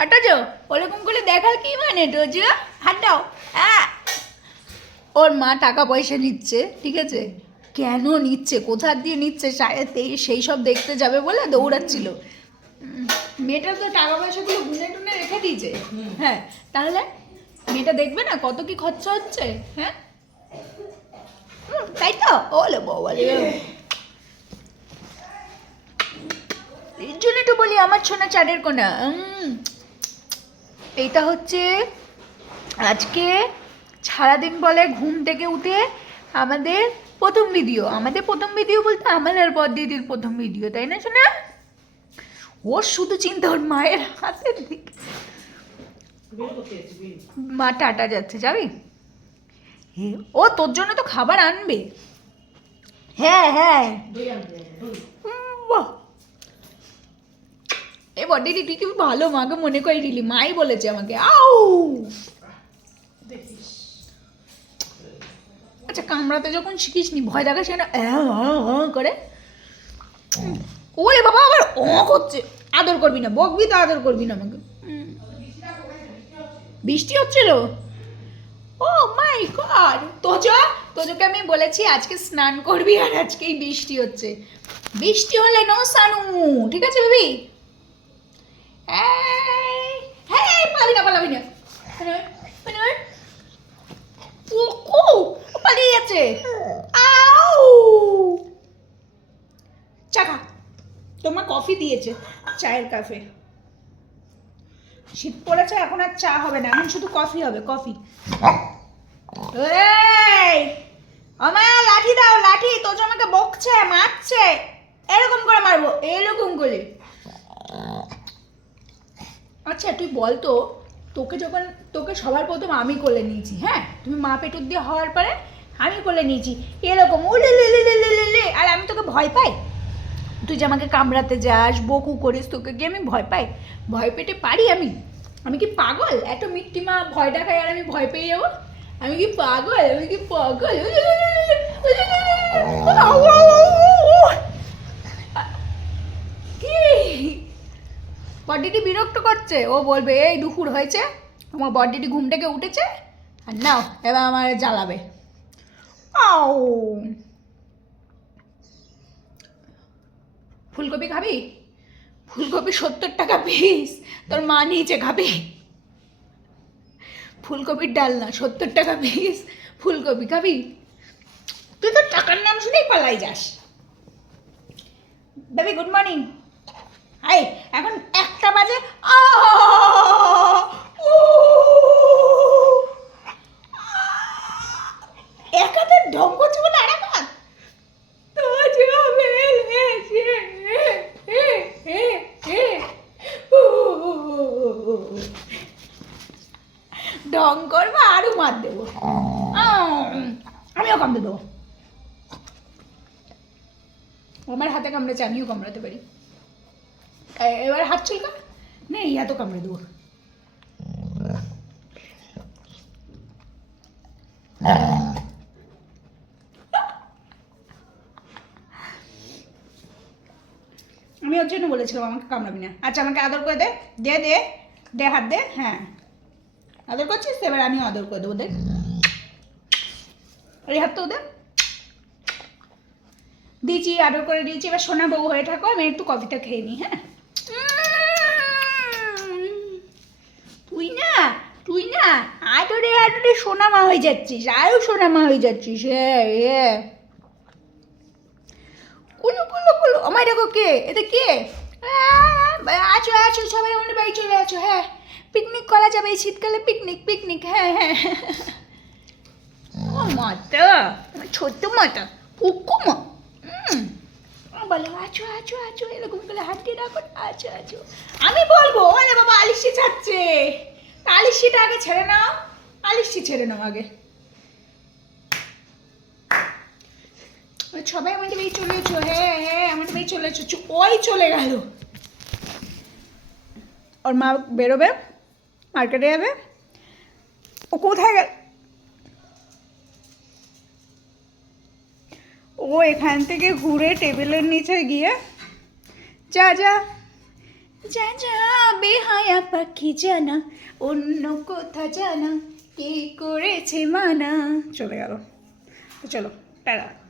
আটাজো ওরকম করে দেখার কি মানে রোজু? হাত দাও। ওর মা টাকা পয়সা নিচ্ছে, ঠিক আছে, কেন নিচ্ছে, কোথা দিয়ে নিচ্ছে, সেই সব দেখতে যাবে বলে দৌড়াচ্ছিল। মেয়েটা তো টাকা পয়সাগুলো গুনে টুনে রেখে দিয়েছে। হ্যাঁ, তাহলে মেয়েটা দেখবে না কত কি খরচা হচ্ছে? হ্যাঁ, তাই তো। ওলে বাবা, এর জন্য তো বলি আমার সোনা চাঁদের কোনা। এইটা হচ্ছে আজকে সারাদিন বলে ঘুম থেকে উঠে আমাদের প্রথম ভিডিও বলতে আমার আর বর দিদির প্রথম ভিডিও, তাই না শোনা? ওর শুধু চিন্তা ওর মায়ের হাতের দিকে। মা টাটা যাচ্ছে, যাবি? ও তোর জন্য তো খাবার আনবে। হ্যাঁ হ্যাঁ, বাহ, এ বডিটি তুই কি ভালো মাকে মনে করে দিলি, মাই বলেছে আমাকে। আউ, আচ্ছা কামড়াতে যখন শিখিস নি ভয় দেখাস না করে? ওরে বাবা, আবার করছে। আদর করবি না, বকবি তো আদর করবি না আমাকে। বৃষ্টি হচ্ছিল? ও মাই গড, তোজোকে আমি বলেছি আজকে স্নান করবি আর আজকেই বৃষ্টি হচ্ছে। বৃষ্টি হলে নো সানু, ঠিক আছে বেবি? হ্যাঁ, পালাবি না ও পালিয়ে যাচ্ছে। আউ, চা খা, তোমার কফি দিয়েছে, চায়ের কাফে। শীত পড়েছে, এখন আর চা হবে না, এখন শুধু কফি হবে, কফি। এই আমার লাঠি দাও, লাঠি। তোজ আমাকে বকছে, মারছে। এরকম করে মারবো, এরকম করে। আচ্ছা তুই বল তো, তোকে সবার প্রথম আমি কোলে নিয়েছি, হ্যাঁ, তুমি মা পেটুর দিয়ে হওয়ার পরে আমি কোলে নিয়েছি এরকম আর আমি তোকে ভয় পাই? তুই যে আমাকে কামড়াতে যাস, বকু করিস, তোকে কি আমি ভয় পাই? ভয় পেতে পারি আমি? আমি কি পাগল? এত মিট্টি মা ভয় দেখায় আর আমি ভয় পেয়ে যাবো? আমি কি পাগল? কি বডিটি বিরক্ত করছে, ও বলবে এই দুপুর হয়েছে, আমার বডিটি ঘুম থেকে উঠেছে, আর নাও এবার আমার জ্বালাবে। আও, ফুলকপি খাবি? ফুলকপি 70 টাকা পিস, তোর মা নিয়েছে, খাবি? ফুলকপির ডাল না, 70 টাকা পিস ফুলকপি খাবি? তুই তো টাকার নাম শুনেই পালাই যাস। Baby good morning. হাই, এখন 1টা বাজে। এক হাতে ঢং করছে বলে আর এক হাত ঢং করবো, আরো মার দেবো। আমিও কামড়ে দেবো। আমার হাতে কামড়েছে, আমিও কামড়াতে পারি। এবার হাত চুলকা, নেই এত কামড়ে দেবো। আমি ওর জন্য বলেছিলাম আমাকে কামড়াবি না। আচ্ছা আমাকে আদর করে দে, দে দে দে, হাত দে। হ্যাঁ, আদর করছিস, এবার আমিও আদর করে দেবো, দেখ এই হাত তো দে। দিয়েছি, আদর করে দিয়েছি, এবার সোনা বউ হয়ে থাকো, আমি একটু কফিটা খেয়ে নিই। হ্যাঁ, তুই না আদরে সোনা মা হয়ে যাচ্ছিস, আরও সোনা মা হয়ে যাচ্ছিস। হ্যাঁ, কুলু কুলু কুলু। আমার দেখো কে, এটা কে? আছো সবাই আমাদের বাড়ি চলে আছো। হ্যাঁ, পিকনিক করা যাবে এই শীতকালে, পিকনিক। হ্যাঁ, মাতা, ছোট্ট মাতা, কুকুমা বলো আছো এরকম করে হাত দিয়ে রাখো। আছো আমি বলবো। আরে বাবা, আলিশি ছাড়ছে, আলিশিটা আগে ছেড়ে নাও, আগে। সবাই আমাদের বাড়ি চলে এসো। হ্যাঁ, আমাদের বাড়ি চলে এসো। ওই চলে গেল, ওর মা বেরোবে, মার্কেটে যাবে। ও কোথায় গেল? ও এখান থেকে ঘুরে টেবিলের নিচে গিয়ে যা যা যা বেহায়া পাখি জানা, অন্য কোথা জানা, কে করেছে মানা। চলে গেল। তো চলো, টাটা।